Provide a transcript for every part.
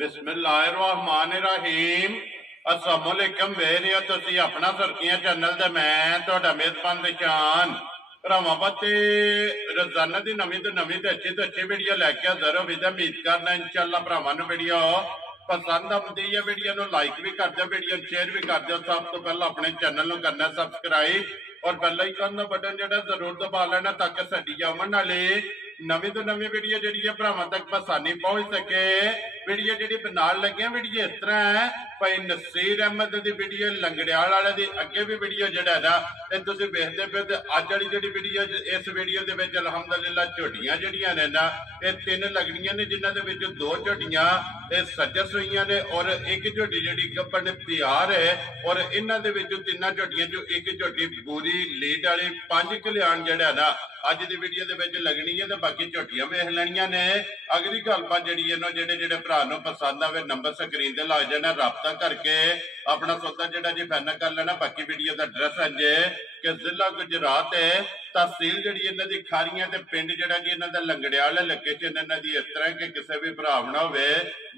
बिस्मिल्लाहिर्रहमानिर्रहीम अस्सलामुअलैकुम वेरियो तुसी अपना सुर्खियां चैनल ते मैं तुहाडा मेजबान निशान भरावां ते रोजाना दी नवीं तो अच्छी वीडियो लैके हाज़र हो उम्मीद करना इंशाअल्लाह भरावां नूं वीडियो पसंद आउंदी है। वीडियो नूं लाइक भी कर दो, वीडियो शेयर भी कर दो। सब तो पहला अपने चैनल नूं करना सब्सक्राइब और बेल आइकन दा बटन जिहड़ा जरूर दबा लेना ताकि साडी आउण वाली नवीं तो नवीं वीडियो जिहड़ी है भरावां तक आसानी पहुंच सके। वीडियो जिहड़ी बनाण लगे वीडियो इस तरह है भाई नसीर अहमद दी वीडियो लंगड़ियाल वाले दी अगे भी वीडियो जिहड़ा है ना ये तुसीं वेखदे पे ते अज वाली जिहड़ी वीडियो इस वीडियो दे विच अलहमदुलिल्लाह झोटियां जिहड़ियां ने ना ये तीन लगड़ियां ने जिन्हां दे विच दो झोटियां ये सज्जर सूईयां ने और एक झोटी जिहड़ी गब्बन तैयार है और इन्हां दे विच तिन्नां झोटियां चों एक झोटी पूरी लीड वाली 5 कल्याण जिहड़ा ना अज दी वीडियो दे विच लगनी है ते बाकी झोटियां वेख लैणियां ने। अगली गलबात जिहड़ी है ना जिहड़े भरा नूं पसंद आवे नंबर स्क्रीन ते लग जाना राबता करके अपना सौदा जिहड़ा जी फाइनल कर लेना। बाकी वीडियो का एड्रैस है जे कि जिला गुजरात है तहसील जिहड़ी इन्हां दी खारियां ते पिंड जिहड़ा जी इन्हां दा लंगड़ियाल लोकेशन इन्हां दी इस तरह कि किसी भी भरा ना होवे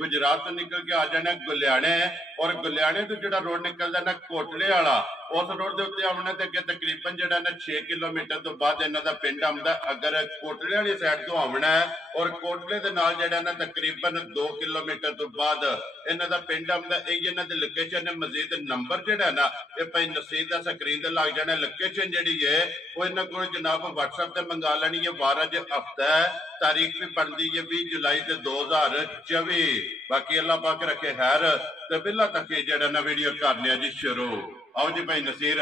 गुजरात तो निकल के आ जाना गुलियाणे और गुलियाणे तो जिहड़ा रोड निकलदा ना कोटले वाला उस रोड के उत्ते आउणा ते अगे तकरीबन जिहड़ा ना 6 किलोमीटर तो बाद इन्हां दा पिंड आउंदा। अगर कोटले वाली साइड तो आउणा है और कोटले दे नाल जिहड़ा ना तकरीबन 2 किलोमीटर तो बाद इन्हां दा पिंड आउंदा। यही इन्हां दी लोकेशन है। मजीद नंबर जिहड़ा ना ये भाई नसीर दा स्क्रीन ते लग जाना। लोकेशन जिहड़ी है वो इन्हां कोल जनाब WhatsApp ते मंगा लैनी है। 12 ज हफ्ता है, तारीख भी बनती है 20 जुलाई 2024। बाकी अल्लाह पाक रखे खैर ते बिल्ला तक जिहड़ा ना वीडियो करने जी शुरू। आओ जी भाई नसीर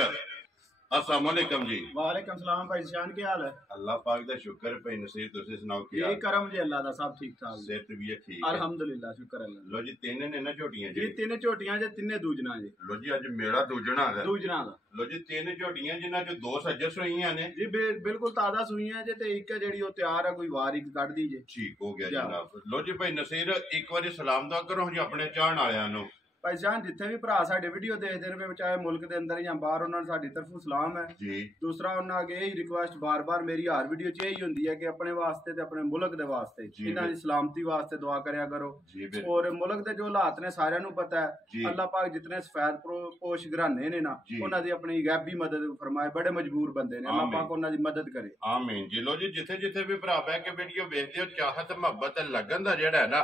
अस्सलाम वालेकुम जी। वालेकुम सलाम भाई जान क्या हाल है? अल्लाह पाक दा शुक्र भाई नसीर तुसी सुनाओ क्या ये करम जी अल्लाह दा सब ठीक ठाक सेहत भी ठीक है अल्हम्दुलिल्लाह शुक्र अल्लाह। लो जी तीन ने ना झोटियां जी तीन झोटियां जे तिन्ने दूजना जी। लो जी अज मेरा दूजना है दूजना दा। लो जी तीन झोटियां जिन्हां च दो सज्जर सूईयां ने जी बिल्कुल ताजा सूईयां जे ते एक जेड़ी ओ तैयार है कोई वार एक कट दी जे। ठीक हो गया जनाब। लो जी भाई नसीर एक बारी सलाम दा करो जी अपने चाहण वालियां नूं। भाई जान जिथे भी भरा साडे वीडियो देखदे ने चाहे मुल्क दे अंदर या बाहर उन्हां साडी तरफों सलाम है जी। दूसरा उन्हां अगे यही रिक्वेस्ट बार बार मेरी हर वीडियो च यही हुंदी है कि अपने वास्ते ते अपने मुल्क दे वास्ते इन्हां दी सलामती वास्ते दुआ करया करो। और मुल्क दे जो हालात ने सारियां नूं पता है। अल्लाह पाक जितने सफेद पोश घराने ने ना उन्हां दी अपनी गैबी मदद फरमाए। बड़े मजबूर बंदे ने, अल्लाह पाक उन्हां दी मदद करे आमीन जी। लो जी जिथे जिथे भी भरा बैठ के वीडियो वेखदे हो चाहत मुहब्बत लगन दा जिहड़ा है ना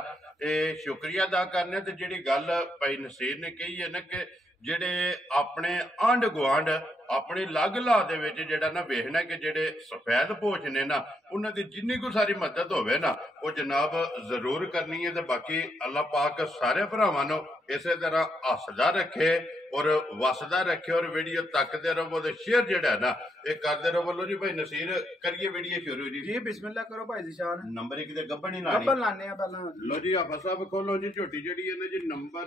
शुक्रिया अदा करने ते जिहड़ी गल भाई नसीर ने कही है ना कि जेडे अपने आंढ गुआंढ अपने लग ला दे विच जेड़ा ना वेखना कि जेडे सफेद पोश ने ना उन्हां दी जिन्नी को सारी मदद होवे ना वो जनाब जरूर करनी है। ते बाकी अल्लाह पाक सारे भरावां नूं इसे तरह हसदा रखे और वसदा रखे और वीडियो तकते रहो तो शेयर जेड़ा है ना ये करते रहो। लो जी भाई नसीर करिए वीडियो शुरू जी। जी बिस्मिल्लाह करो भाई जिशान। नंबर 1 ते गब्बन ही गब्बन लाने पहला। लो जी आप सब खोलो जी झोटी जेड़ी है ना जी नंबर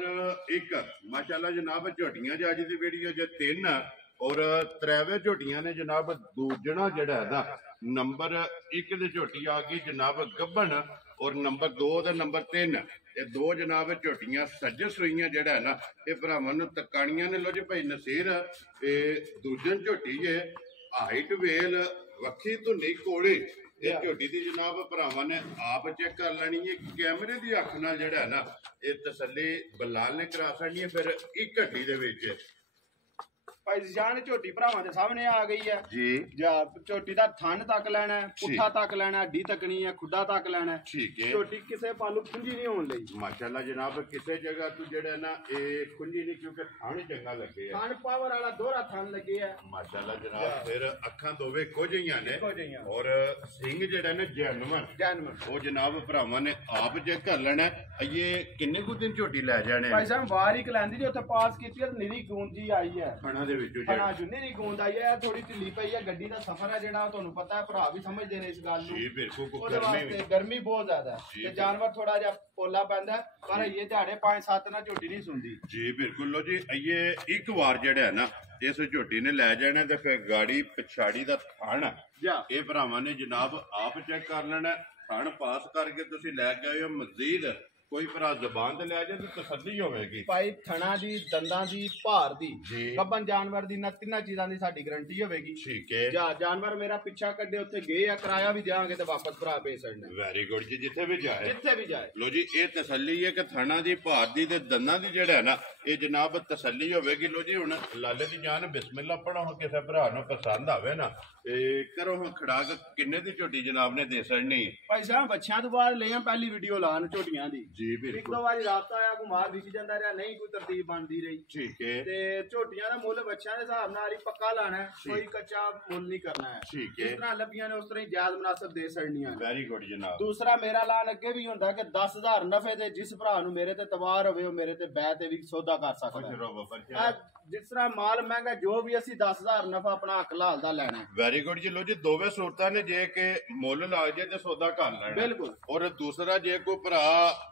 1 माशाल्लाह जनाब झोटियां जी अज दी वीडियो च 3 और 3 झोटियां ने जनाब। दूजना जेड़ा है ना नंबर 1 दी झोटी आ गई जनाब गब्बन और नंबर 2 ते नंबर 3 ये दो जनाब झोटियां सज्जर सूईयां जेड़ा है ना ये भरावां नूं तकाणियां ने। लो जी भाई नसीर ये दूजन झोटी है हाइट वेल वक्खी धुनी कोड़ी ये झोटी दी जनाब भरावां ने आप चेक कर लैनी है। कैमरे दी अख नाल जेड़ा है ना ये तसल्ली बलाल ने करा छड़नी है। फिर एक घट्टी दे विच भाई जान झोटी भरावां दे सामने आ गई है जी। जा झोटी दा थन तक लेना है, पुट्ठा तक लेना है, हड्डी तकनी है, खुड्डा तक लेना है। ठीक है। झोटी किसे पालू खुंजी नहीं होने लगी माशाल्लाह जनाब किसे जगह तू जेड़ा ना ये खुंजी नहीं क्योंकि थन चंगा लगे है। थन पावर वाला दोहरा थन लगे है माशाल्लाह जनाब। फिर अखां दोवे इक्को जिहियां ने और सिंग जेड़ा ना जानवर वो जनाब भरावां ने आप चेक कर लेना। ये किन्ने कु दिन झोटी लै जाने भाई साहब वार ही कलैंदी जी उत्थे पास कीती है नीरी गूंद जी आई है खाना दे विचों खाना जो नीरी गूंद आई है थोड़ी ढिल्ली पई है। गड्डी दा सफर है जेड़ा तुहानू पता है भरा भी समझदे ने इस गल नूं। जी बिल्कुल गर्मी बहुत ज्यादा है ते जानवर थोड़ा जा पोला पैंदा पर ये झाड़े 5-7 ना झोटी नहीं सुनदी जी बिल्कुल। लो जी ये एक बार जेड़ा है ना इस झोटी ने लै जाना ते फिर गाड़ी पिछाड़ी दा थान ये भरावां ने जनाब आप चेक कर लेना। थान पास करके तुसीं लै के आए हो। मजीद ਕੋਈ ਭਰਾ ਜ਼ਬਾਨ ਤੇ ਲੈ ਜਾਏ ਤੇ ਤਸੱਲੀ ਹੋਵੇਗੀ ਭਾਈ ਥਣਾ ਦੀ, ਦੰਦਾਂ ਦੀ, ਭਾਰ ਦੀ, ਜੀ ਗੱਭਣ ਜਾਨਵਰ ਦੀ, ਨਾ ਤਿੰਨਾਂ ਚੀਜ਼ਾਂ ਦੀ ਸਾਡੀ ਗਾਰੰਟੀ ਹੋਵੇਗੀ। ਠੀਕ ਹੈ ਜਾਨਵਰ ਮੇਰਾ ਪਿੱਛਾ ਕੱਢੇ ਉੱਥੇ ਗਏ ਆ, ਕਿਰਾਇਆ ਵੀ ਦਿਆਂਗੇ ਤੇ ਵਾਪਸ ਭਰਾ ਭੇਜ ਸਕਦੇ। ਵੈਰੀ ਗੁੱਡ ਜੀ, ਜਿੱਥੇ ਵੀ ਜਾਏ ਜਾਏ। ਲੋ ਜੀ ਇਹ ਤਸੱਲੀ ਹੈ ਕਿ ਥਣਾ ਦੀ, ਭਾਰ ਦੀ ਤੇ ਦੰਦਾਂ ਦੀ ਜਿਹੜਾ ਹੈ ਨਾ ਇਹ ਜਨਾਬ ਤਸੱਲੀ ਹੋਵੇਗੀ। ਲੋ ਜੀ ਹੁਣ ਲਾਲੇ ਦੀ ਜਾਨ ਬਿਸਮਿਲ੍ਲਾ ਪੜੋ, ਕਿਸੇ ਭਰਾ ਨੂੰ ਪਸੰਦ ਆਵੇ ਨਾ ਤੇ ਕਰੋ ਹੁਣ ਖੜਾਕ। ਕਿੰਨੇ ਦੀ ਝੋਟੀ ਜਨਾਬ ਨੇ ਦੇ ਸੜਨੀ ਭਾਈ ਸਾਹਿਬ? ਬੱਚਿਆਂ ਤੋਂ ਬਾਅਦ ਲਿਆ ਪਹਿਲੀ ਵੀਡੀਓ ਲਾਣ ਝੋਟੀਆਂ ਦੀ ਜੀ, ਇੱਕ ਬਿਲਕੁਲ। ਦੋ ਵਾਰੀ ਰਾਬਤਾ ਆਇਆ, ਘੁਮਾਰ ਵਿਕ ਜਾਂਦਾ ਰਿਹਾ, ਨਹੀਂ ਕੋਈ ਤਰਤੀਬ ਬਣਦੀ ਰਹੀ। ਠੀਕ ਹੈ ਤੇ ਝੋਟੀਆਂ ਦਾ ਮੁੱਲ ਬੱਚਿਆਂ ਦੇ ਹਿਸਾਬ ਨਾਲ ਹੀ ਪੱਕਾ ਲਾਣਾ ਹੈ, ਕੋਈ ਕੱਚਾ ਮੁੱਲ ਨਹੀਂ ਕਰਨਾ ਹੈ। ਠੀਕ ਹੈ, ਜਿਸ ਤਰ੍ਹਾਂ ਲੱਭੀਆਂ ਨੇ ਉਸ ਤਰ੍ਹਾਂ ਹੀ ਜਾਇਜ਼ ਮੁਨਾਸਬ ਦੇ ਸੜਨੀਆਂ। ਵੈਰੀ ਗੁੱਡ ਜਨਾਬ। ਦੂਸਰਾ ਮੇਰਾ ਐਲਾਨ ਅੱਗੇ ਵੀ ਹੁੰਦਾ ਕਿ 10,000 ਨਫੇ ਦੇ ਜਿਸ ਭਰਾ ਨੂੰ ਮੇਰੇ ਤੇ ਤਵਾਰ ਹੋਵੇ ਉਹ ਮੇਰੇ ਤੇ ਬੈ ਤੇ ਵੀ ਸੌਦਾ ਕਰ ਸਕਦਾ ਹੈ। ਜਿਸ ਤਰ੍ਹਾਂ ਮਾਲ ਮਹਿੰਗਾ ਜੋ ਵੀ ਅਸੀਂ 10,000 ਨਫਾ ਆਪਣਾ ਹੱਕ ਲਾਲ ਦਾ ਲੈਣਾ। ਵੈਰੀ ਗੁੱਡ ਜੀ। ਲੋ ਜੀ ਦੋਵੇਂ ਸੂਰਤਾਂ ਨੇ, ਜੇ ਕਿ ਮੁੱਲ ਲੱਗ ਜੇ ਤੇ ਸੌਦਾ ਕਰ ਲੈਣਾ ਬਿਲਕੁਲ। ਔਰ ਦੂਸਰਾ ਜੇ ਕੋਈ ਭਰਾ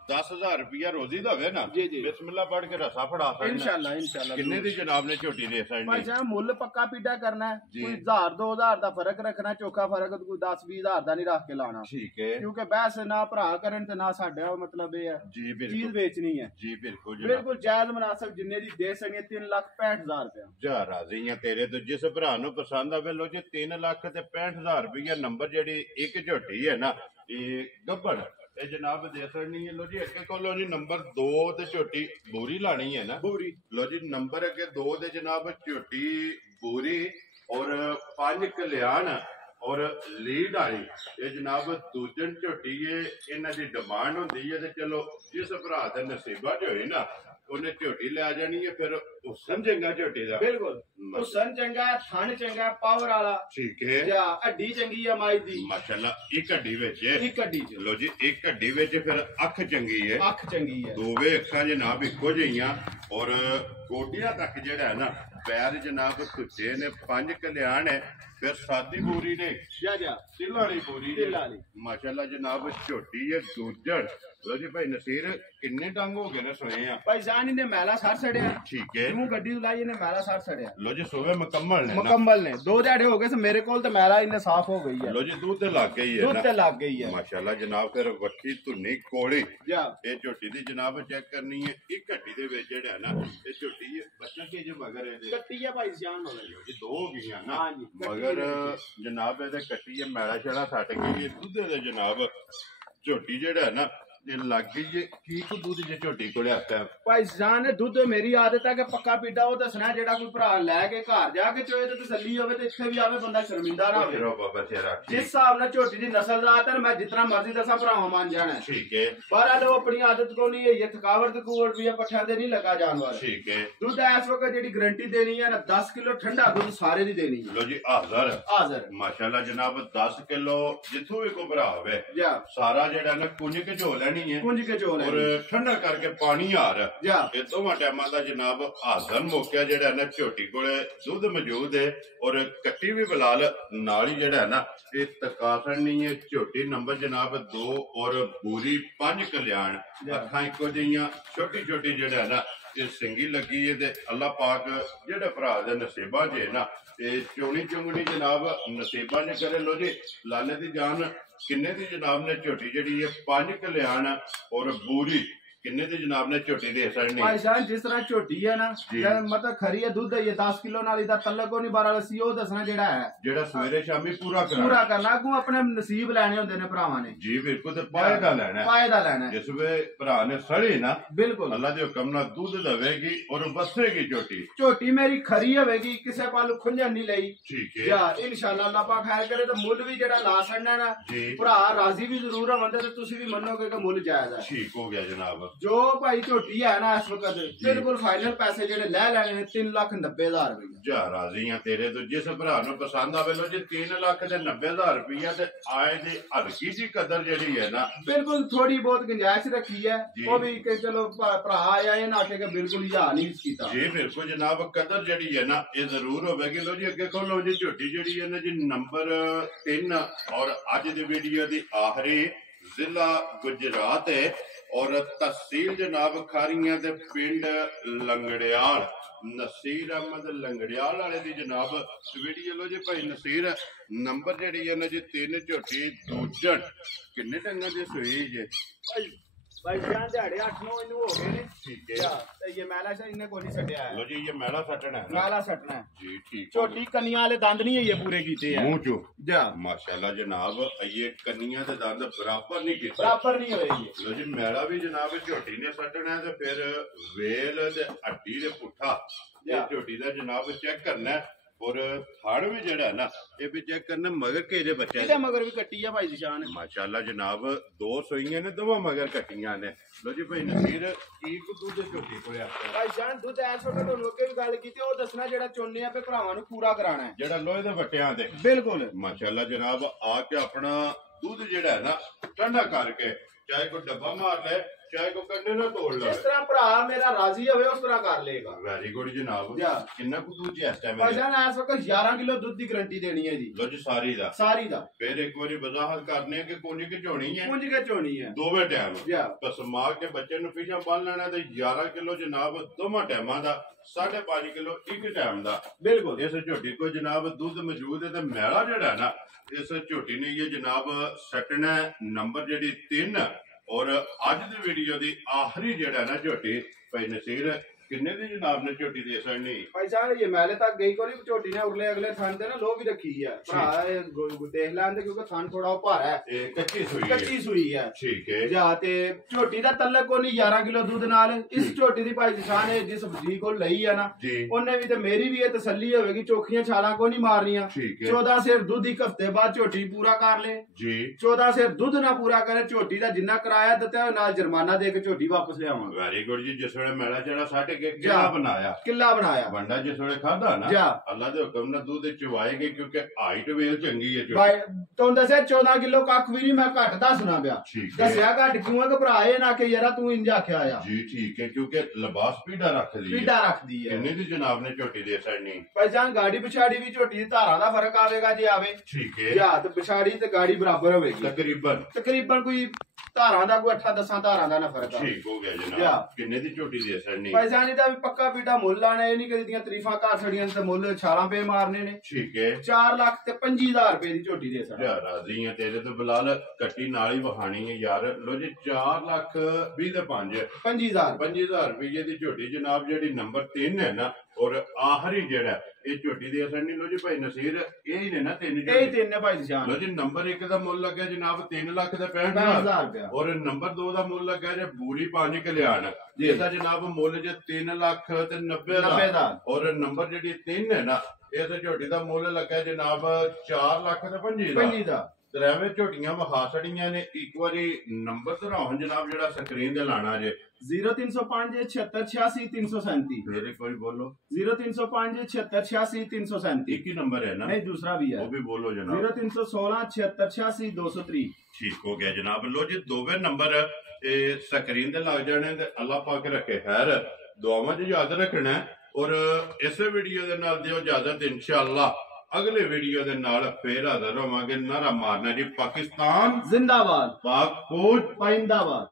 10,000 ਰੁਪਇਆ ਰੋਜ਼ੀ ਦਾ ਹੋਵੇ ਨਾ, ਬਿਸਮਿਲ੍ਲਾ ਪੜ ਕੇ ਰਸਾ ਫੜਾ ਸਕਦਾ। ਇਨਸ਼ਾਅੱਲਾ। ਕਿੰਨੇ ਦੀ ਜਨਾਬ ਨੇ ਝੋਟੀ ਦੇ ਭਾਈ ਸੜਨੀ? ਸਾਹਿਬ ਮੁੱਲ ਪੱਕਾ ਪੀਡਾ ਕਰਨਾ ਹੈ, ਕੋਈ 1000-2000 ਦਾ ਫਰਕ ਰੱਖਣਾ, ਚੋਖਾ ਫਰਕ ਕੋਈ 10-20,000 ਦਾ ਨਹੀਂ ਰੱਖ ਕੇ ਲਾਣਾ। ਠੀਕ ਹੈ, ਕਿਉਂਕਿ ਬਹਿਸ ਨਾ ਭਰਾ ਕਰਨ ਤੇ ਨਾ ਸਾਡਾ ਮਤਲਬ ਇਹ ਹੈ ਜੀ ਚੀਜ਼ ਬਿਲਕੁਲ ਵੇਚਣੀ ਹੈ। ਜੀ ਬਿਲਕੁਲ ਬਿਲਕੁਲ ਜਾਇਜ਼ ਮੁਨਾਸਬ ਜਿੰਨੇ ਦੀ ਦੇ ਸਕੇ 3,65,000 ਰੁਪਇਆ। ਜਾ ਰਾਜ਼ੀ ਆ ਤੇਰੇ ਤੋਂ, ਜਿਸ ਭਰਾ ਨੂੰ ਪਸੰਦ ਆਵੇ। ਲੋ ਜੀ 3,65,000 ਰੁਪਇਆ ਨੰਬਰ ਜਿਹੜੀ ਇੱਕ ਝੋਟੀ ਹੈ ਨਾ ਇਹ ਗੱਭਣ ਇਹ ਜਨਾਬ ਦੇ ਸੜਨੀ ਹੈ। ਲੋ ਜੀ ਅੱਗੇ ਕੋਲੋਂ ਜੀ ਨੰਬਰ 2 ਤੇ ਝੋਟੀ ਬੂਰੀ ਲਾਣੀ ਹੈ ਨਾ, ਬੂਰੀ। ਲੋ ਜੀ ਨੰਬਰ ਅੱਗੇ 2 ਦੇ ਜਨਾਬ ਝੋਟੀ ਬੂਰੀ ਔਰ 5 ਕਲਿਆਣ ਔਰ ਲੀਡ ਵਾਲੀ ਇਹ ਜਨਾਬ ਦੂਜਨ ਝੋਟੀ ਹੈ। ਇਹਨਾਂ ਦੀ ਡਿਮਾਂਡ ਹੁੰਦੀ ਹੈ ਤੇ ਚਲੋ ਜਿਸ ਭਰਾ ਦੇ ਨਸੀਬਾਂ ਚ ਹੋਏ ਨਾ ਉਹਨੇ ਝੋਟੀ ਲੈ ਜਾਣੀ ਹੈ, ਫਿਰ ਹੁਸਨ ਚੰਗਾ ਝੋਟੀ ਦਾ। ਬਿਲਕੁਲ ਹੁਸਨ ਚੰਗਾ, ਥਣ ਚੰਗਾ, ਪਾਵਰ ਵਾਲਾ। ਠੀਕ ਹੈ, ਜਾਂ ਹੱਡੀ ਚੰਗੀ ਆ ਮਾਈ ਦੀ ਮਾਸ਼ਾਅੱਲਾ। ਇੱਕ ਹੱਡੀ ਵਿੱਚ ਇੱਕ ਹੱਡੀ ਚ। ਲੋ ਜੀ ਇੱਕ ਹੱਡੀ ਵਿੱਚ ਫਿਰ ਅੱਖ ਚੰਗੀ ਹੈ, ਅੱਖ ਚੰਗੀ ਹੈ, ਦੋਵੇਂ ਅੱਖਾਂ ਜਨਾਬ ਇੱਕੋ ਜਿਹੀਆਂ ਔਰ ਗੋਡਿਆਂ ਤੱਕ ਜਿਹੜਾ ਹੈ ਨਾ ਪੈਰ ਜਨਾਬ ਤੁੱਜੇ ਨੇ। 5 ਕਲਿਆਣ ਹੈ, ਫਿਰ ਸਾਦੀ ਬੂਰੀ ਨੇ ਜਾ ਤਿਲ ਵਾਲੀ ਬੂਰੀ ਤਿਲ ਵਾਲੀ। ਮਾਸ਼ਾਅੱਲਾ ਜਨਾਬ ਝੋਟੀ ਹੈ ਦੂਜਣ। ਲੋ ਜੀ ਭਾਈ ਨਸੀਰ ਕਿੰਨੇ ਟੰਗ ਹੋ ਗਏ ਨੇ ਸੋਏ ਆ? ਭਾਈ ਜਾਨ ਇਹਨੇ ਮੈਲਾ ਸਰ ਛੜਿਆ। ਠੀਕ ਹੈ, ਤੂੰ ਗੱਡੀ ਲਾਈ ਇਹਨੇ ਮੈਲਾ ਸਰ ਛੜਿਆ। ਲੋ ਜੀ ਸੋਵੇ ਮੁਕੰਮਲ ਨੇ ਨਾ? ਮੁਕੰਮਲ ਨੇ। 2 ਦਿਹਾੜੇ ਹੋ ਗਏ ਤੇ ਮੇਰੇ ਕੋਲ ਤੇ ਮੈਲਾ ਇਹਨੇ ਸਾਫ਼ ਹੋ ਗਈ ਹੈ। ਲੋ ਜੀ ਦੁੱਧ ਤੇ ਲੱਗ ਗਈ ਹੈ ਦੁੱਧ ਤੇ ਲੱਗ ਗਈ ਹੈ ਮਾਸ਼ਾਅੱਲਾ ਜਨਾਬ। ਫਿਰ ਵੱਖੀ ਧੁੰਨੀ ਕੋਲੀ ਜਾ ਇਹ ਝੋਟੀ ਦੀ ਜਨਾਬ ਚੈੱਕ ਕਰਨੀ ਹੈ। ਇੱਕ ਹੱਡੀ ਦੇ ਵਿੱਚ ਜਿਹੜਾ ਨਾ ਇਹ ਝੋਟੀ ਬੱਚਾ ਕੇ ਜੇ ਮਗਰ ਇਹਦੇ ਕੱਟੀ ਹੈ ਭਾਈ ਜਾਨ ਹੋ ਗਈ ਜੀ 2 ਹੋ ਗਈਆਂ ਨਾ ਹਾਂਜੀ, ਮਗਰ ਜਨਾਬ ਇਹਦੇ ਕੱਟੀ ਹੈ ਮੈਲਾ ਛੜਾ ਸੱਟ ਗਈ ਹੈ ਦੁੱਧ ਦੇ ਜਨਾਬ। ਝੋਟੀ ਜਿਹੜਾ ਹੈ ਨਾ ਇਹ ਲੱਗ ਗਈ ਜੇ ਕੀ ਕੋ ਦੁੱਧ ਜੇ ਝੋਟੀ ਕੋਲੇ ਆਤਾ ਭਾਈ ਜਾਨ ਨੇ ਦੁੱਧ ਮੇਰੀ ਆਦਤ ਹੈ ਕਿ ਪੱਕਾ ਪੀਡਾ ਉਹ ਦੱਸਣਾ। ਜਿਹੜਾ ਕੋਈ ਭਰਾ ਲੈ ਕੇ ਘਰ ਜਾ ਕੇ ਚੋਏ ਤੇ ਤਸੱਲੀ ਹੋਵੇ ਤੇ ਇੱਥੇ ਵੀ ਆਵੇ ਬੰਦਾ ਸ਼ਰਮਿੰਦਾ ਨਾ ਹੋਵੇ। ਬਾਬਾ ਤੇਰਾ ਜਿਸ ਹਿਸਾਬ ਨਾਲ ਝੋਟੀ ਦੀ ਨਸਲ ਦਾ ਆਤਾ ਮੈਂ ਜਿਤਨਾ ਮਰਜ਼ੀ ਦੱਸਾਂ ਭਰਾਵਾਂ ਮੰਨ ਜਾਣਾ। ਠੀਕ ਹੈ, ਬਾਹਰ ਲੋ ਆਪਣੀ ਆਦਤ ਕੋ ਨਹੀਂ ਹੈ, ਇਹ ਥਕਾਵਟ ਤਕੂਵਟ ਵੀ ਹੈ, ਪੱਠਿਆਂ ਦੇ ਨਹੀਂ ਲੱਗਾ ਜਾਨਵਰ। ਠੀਕ ਹੈ, ਦੁੱਧ ਇਸ ਵਕਤ ਜਿਹੜੀ ਗਾਰੰਟੀ ਦੇਣੀ ਹੈ ਨਾ 10 ਕਿਲੋ ਠੰਡਾ ਦੁੱਧ ਸਾਰੇ ਦੀ ਦੇਣੀ ਹੈ। ਲੋ ਜੀ ਹਾਜ਼ਰ ਮਾਸ਼ਾਅੱਲਾ ਜਨਾਬ 10 ਕਿਲੋ ਜਿੱਥੋਂ ਵੀ ਕੋ ਭਰਾ ਹੋਵੇ ਸਾਰਾ ਜਿਹੜਾ ਨਾ ਕੁੰਝ ਕੇ ਝੋ ਲੈਣੀ ਹੈ, ਕੁੰਝ ਕੇ ਝੋ ਔਰ ਠੰਡਾ ਕਰਕੇ ਪਾਣੀ ਹਾਰ ਜਾ ਇਹ ਦੋਵਾਂ ਟਾਈਮਾਂ ਦਾ ਜਨਾਬ ਹਾਜ਼ਰ ਮੌਕਿਆ ਜਿਹੜਾ ਨਾ ਝੋਟੀ ਕੋਲੇ ਦੁੱਧ ਮੌਜੂਦ ਹੈ ਔਰ ਕੱਟੀ ਵੀ ਬਲਾਲ ਨਾਲ ਹੀ ਜਿਹੜਾ ਨਾ ਇਹ ਤਕਾਸਣ ਨਹੀਂ ਹੈ। ਝੋਟੀ ਨੰਬਰ ਜਨਾਬ 2 ਔਰ ਬੂਰੀ 5 ਕਲਿਆਣ ਅੱਖਾਂ ਇੱਕੋ ਜਿਹੀਆਂ ਛੋਟੀ ਛੋਟੀ ਜਿਹੜਾ ਨਾ ਇਹ ਸਿੰਗੀ ਲੱਗੀ ਹੈ ਤੇ ਅੱਲਾਹ ਪਾਕ ਜਿਹੜੇ ਭਰਾ ਦੇ ਨਸੀਬਾਂ 'ਚ ਹੈ ਨਾ ਤੇ ਚੋਣੀ ਚੁੰਗਣੀ ਜਨਾਬ ਨਸੀਬਾਂ 'ਚ ਕਰੇ। ਲੋ ਜੀ ਲਾਲੇ ਦੀ ਜਾਨ ਕਿੰਨੇ ਦੀ ਜਨਾਬ ਨੇ ਝੋਟੀ ਜਿਹੜੀ ਹੈ 5 ਕਲਿਆਣ ਔਰ ਬੂਰੀ ਕਿੰਨੇ ਦੀ ਜਨਾਬ ਨੇ ਝੋਟੀ ਦੇ ਸੜਨੀ? ਭਾਈ ਸਾਹਿਬ ਜਿਸ ਤਰ੍ਹਾਂ ਝੋਟੀ ਹੈ ਨਾ ਮਤਲਬ ਖਰੀ ਹੈ ਦੁੱਧ ਹੈ 10 ਕਿਲੋ ਨਾਲ ਇਹਦਾ ਤਲਕ ਉਹ ਨਹੀਂ 12 ਸੀ ਉਹ ਦੱਸਣਾ ਜਿਹੜਾ ਹੈ ਜਿਹੜਾ ਸਵੇਰੇ ਸ਼ਾਮੀ ਪੂਰਾ ਕਰਨਾ ਅੱਗੋਂ ਆਪਣੇ ਨਸੀਬ ਲੈਣੇ ਹੁੰਦੇ ਨੇ ਭਰਾਵਾਂ ਨੇ। ਜੀ ਬਿਲਕੁਲ ਤੇ ਪਾਏ ਦਾ ਲੈਣਾ ਜਿਸ ਵੇ ਭਰਾ ਨੇ ਸੜੇ ਨਾ ਬਿਲਕੁਲ ਅੱਲਾ ਦੇ ਹੁਕਮ ਨਾਲ ਦੁੱਧ ਦੇਵੇਗੀ ਔਰ ਬਸੇਗੀ ਝੋਟੀ ਮੇਰੀ ਖਰੀ ਹੋਵੇਗੀ ਕਿਸੇ ਪਾਲੂ ਖੁੰਝਣ ਨਹੀਂ ਲਈ। ਠੀਕ ਹੈ ਜਾਂ ਇਨਸ਼ਾਅੱਲਾ ਅੱਲਾਹ ਪਾਕ ਖੈਰ ਕਰੇ ਤਾਂ ਮੁੱਲ ਵੀ ਜਿਹੜਾ ਲਾ ਛੱਡਣਾ ਨਾ ਭਰਾ ਰਾਜ਼ੀ ਵੀ ਜ਼ਰੂਰ ਹੋਵੰਦੇ ਤੇ ਤੁਸੀਂ ਵੀ ਮੰਨੋਗੇ ਕਿ ਮੁੱਲ ਜਾਇਜ਼ ਹੈ। ਠੀਕ ਹੋ ਗਿਆ ਜਨਾਬ। ਜੋ ਭਾਈ ਝੋਟੀ ਹੈ ਨਾ ਇਸ ਵਕਤ ਬਿਲਕੁਲ ਫਾਈਨਲ ਪੈਸੇ ਜਿਹੜੇ ਲੈ ਲੈਣੇ ਨੇ 3,90,000 ਰੁਪਏ। ਜਾ ਰਾਜ਼ੀ ਆ ਤੇਰੇ ਤੋਂ, ਜਿਸ ਭਰਾ ਨੂੰ ਪਸੰਦ ਆਵੇ ਲੋ ਜੀ 3,90,000 ਰੁਪਇਆ ਤੇ ਆਏ ਦੀ ਹਲਕੀ ਜੀ ਕਦਰ ਜਿਹੜੀ ਹੈ ਨਾ ਬਿਲਕੁਲ ਥੋੜੀ ਬਹੁਤ ਗੁੰਜਾਇਸ਼ ਰੱਖੀ ਹੈ ਉਹ ਵੀ ਕਿ ਚਲੋ ਭਰਾ ਆਇਆ ਇਹ ਨਾ ਕਿ ਬਿਲਕੁਲ ਹੀ ਨਹੀਂ ਕੀਤਾ। ਜੀ ਬਿਲਕੁਲ ਜਨਾਬ ਕਦਰ ਜਿਹੜੀ ਹੈ ਨਾ ਇਹ ਜ਼ਰੂਰ ਹੋਵੇਗੀ। ਲੋ ਜੀ ਅੱਗੇ ਖੋਲੋ ਜੀ ਝੋਟੀ ਜਿਹੜੀ ਹੈ ਨਾ ਜੀ ਨੰਬਰ 3 ਔਰ ਅੱਜ ਦੀ ਵੀਡੀਓ ਦੀ ਆਖਰੀ ਜ਼ਿਲ੍ਹਾ ਗੁਜਰਾਤ ਹੈ ਔਰ ਤਹਿਸੀਲ ਜਨਾਬ ਖਾਰੀਆਂ ਤੇ ਪਿੰਡ ਲੰਗੜਿਆਲ। ਨਸੀਰ ਅਹਿਮਦ ਲੰਗੜਿਆਲ ਵਾਲੇ ਦੀ ਜਨਾਬ ਵੀਡੀਓ ਲੋ ਜੀ ਭਾਈ ਨਸੀਰ ਨੰਬਰ ਜਿਹੜੀ ਹੈ ਨਾ ਜੀ 3 ਝੋਟੀ ਦੂਜਣ ਕਿੰਨੇ ਟੰਗਾਂ ਦੀ ਸੂਈ ਜੇ? भाई जान दिहाड़े 8-9 इन्हें हो गए ने। ठीक है। तो ये मैला शाह इन्हें कोई नहीं सटिया है। लो जी ये मैला सटना है ना? मैला सटना है जी ठीक। छोटी कनिया वाले दंद नहीं है ये पूरे कीते हैं मुंह चो जा माशाल्लाह जनाब ये कन्नियां दे दंद बराबर नहीं कीते। बराबर नहीं होए ये। लो जी मैला भी जनाब झोटी ने सटना है ते फिर वेल ते हड्डी दे पुट्ठा ये झोटी दा जनाब चेक करना है और थाड़ भी जेड़ा है ना ये भी चेक करना मगर केरे बच्चे इधर मगर भी कट्टी है भाई जिशान। माशाल्लाह जनाब 2 सोइयां ने दोवां मगर कट्टियां ने। लो जी भाई नसीर की दूध झोटी कोले आता भाई जान दूध ऐस वक्त तो लोगे भी गल कीती ओ दसना जेड़ा चोने पे भरावां नु पूरा कराना है जेड़ा लोहे दे वट्टियां ते बिल्कुल। माशाल्लाह जनाब आके अपना दूध जेड़ा है ना ठंडा करके चाहे कोई डब्बा मार ले चाहे कोई कंडे ना तोड़ ले जिस तरह भरा मेरा राजी होवे उस तरह कर लेगा। वेरी गुड जनाब। कितना कुछ दूध इस टाइम भाई जान ऐस वक्त 11 किलो दूध की गारंटी देनी है जी। लो जी सारी दा फिर एक बारी वजाहत करने कि कुंज के चोनी है कुंज के चोनी है दोवे टाइम बस मार के बच्चे नु पीछा बन लेना ते 11 किलो जनाब दोवां टाइमां दा 5.5 किलो एक टाइम दा बिल्कुल। इस झोटी को जनाब दूध मौजूद है ते मैला जेड़ा ना इस झोटी ने ये जनाब सटना नंबर जेडी 3 और अज दी वीडियो दी आखिरी जेड़ा ना झोटी भाई नसीर किन्ने दी जनाब ने झोटी दे सड़नी भाई साहब ये मैले तक गई कोनी झोटी ने उरले अगले थान ते ना लो भी रखी है भरा देख लांदे क्योंकि थान थोड़ा भारा है कच्ची सुई है ठीक है जा ते झोटी दा तल्ले कोनी 11 किलो दूध नाल इस झोटी दी भाई जिशान ने जिस जी को लई है ना ओने भी ते मेरी भी ये तसल्ली होवेगी चोखियां छाला को नहीं मारनियां। 14 सेर दूध एक हफ्ते बाद झोटी पूरा कर ले जी 14 सेर दूध ना पूरा करे झोटी दा जिन्ना किराया दिता नाल जुर्माना दे के झोटी वापस ले आवां। वेरी गुड जी। जिस वेले मैला चढ़ा साढ़े किला बनाया बंडा जिस वेले खादा ना अल्लाह दे हुक्म नाल दूध चवाएगी क्योंकि हाइट वेल चंगी है भाई तो दसे 14 किलो कख भी नहीं मैं घट दसना पिया दसिया घट क्यों है घबराए ना कि यार तू इंज आख्या आया जी ठीक है क्योंकि लिबास पीड़ा रखदी है किन्ने दी जनाब ने झोटी दे सड़नी भाई जान गाड़ी पिछाड़ी भी झोटी दी धारा दा फर्क आवेगा जे आवे ठीक है या तो पिछाड़ी ते गाड़ी बराबर होवेगी तकरीबन कोई धारा दा कोई 8-10 धारा दा ना फर्क है। ठीक हो गया जनाब। किन्ने दी झोटी दे सड़नी भाई जान दा भी पक्का पीटा मुल लाने ये नहीं कदी दियां तरीफां घर छड़ियां ते मुल 18 पे मारने ने ठीक है 4,25,000 रुपए दी झोटी दे सड़ यार राजी है तेरे तो बिलाल कट्टी नाल ही वहानी है यार। लो जी 4,20,5,000 रुपये दी झोटी जनाब जेडी नंबर 3 है ना और आखिरी जेड़ा ये झोटी दी असर नहीं। लो जी भाई नसीर यही ने ना तीन ने भाई लो जी नंबर 1 दा मुल लग्या जनाब 3,65,000 रुपया और नंबर 2 दा मुल लग्या जे बूरी पानी कल्याण इसदा जनाब मुल जे 3,90,000 और नंबर जेडी 3 है ना इस झोटी दा मुल लग्या जनाब 4,25,000 त्रैवे झोटियां वहा छड़ियां ने एक बारी नंबर दोहराओ जनाब जेड़ा स्क्रीन ते लाना जे 0305 76 86 337 मेरे कोई बोलो 0305 76 86 337 एक ही नंबर है ना नहीं दूसरा भी है वो भी बोलो जनाब 0316 76 86 203 ठीक हो गया जनाब। लो जी दोवे नंबर स्क्रीन ते लग जाने ते अल्लाह पाक रखे खैर दुआवां च याद रखना और इस वीडियो दे नाल दियो इजाजत इंशाअल्लाह अगले वीडियो दे नाल फिर हाजिर होवांगे। नारा मारना जी पाकिस्तान जिंदाबाद पाक फौज पाइंदाबाद।